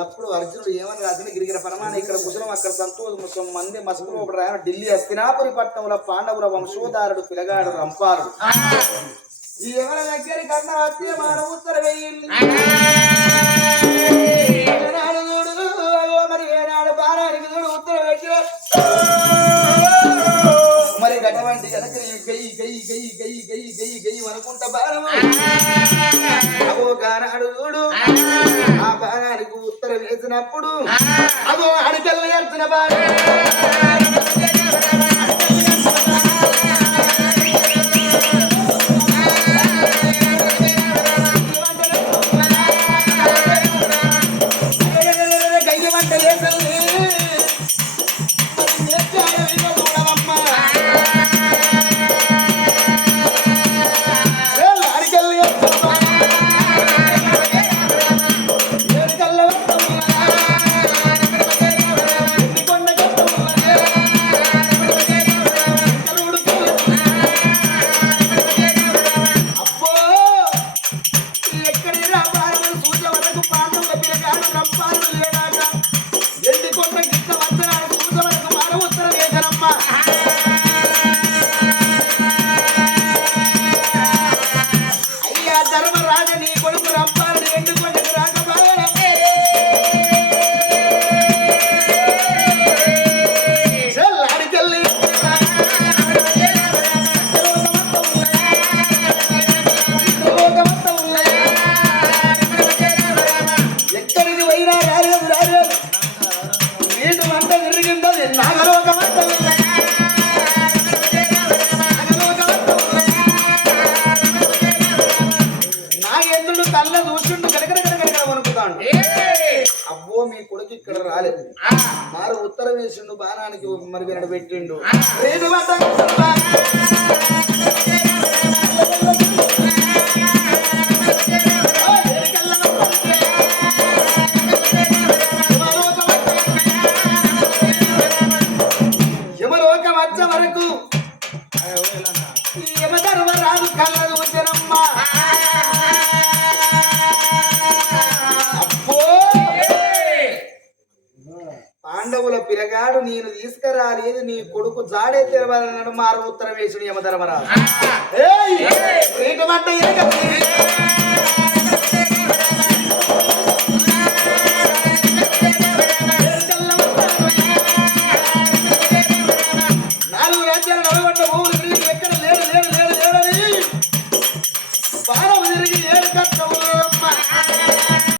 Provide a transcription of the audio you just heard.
అన్నప్పుడు అర్జునుడు ఏమని రాజుని గిరిగిర పరమాన ఇక్కడ కుశలం అక్కడ సంతోషం మంది మసకులు ఒకటి రాయన ఢిల్లీ హస్తినాపురి పట్టణంలో పాండవుల వంశోధారుడు పిలగాడు రంపారుడు ఈ ఎవరి దగ్గర కన్నా హత్య మాన ఉత్తర వెయ్యింది మరి ఏనాడు బాణానికి చూడు ఉత్తర వెయ్యి మరి గటువంటి వెనక గయ్యి గయ్యి గయ్యి గయ్యి గయ్యి గయ్యి గయ్యి అనుకుంటా బాణం అగో గానాడు చూడు ఆ బాణానికి ఉత్తర వేసినప్పుడు అగో అడికెళ్ళ వెళ్తున్న బాణం అబ్బో మీ కొడుకు ఇక్కడ రాలేదు మారు ఉత్తరం వేసిండు బాణానికి మరి వినడు పెట్టిండు యమలోకం వచ్చే వరకు యమధర్మరాజు కళ్ళను వచ్చనమ్మా పాండవుల పిరగాడు నేను తీసుకురాలేదు నీ కొడుకు జాడే తెరవాలన్నాడు మారు ఉత్తరం వేసుడు యమధర్మరాజు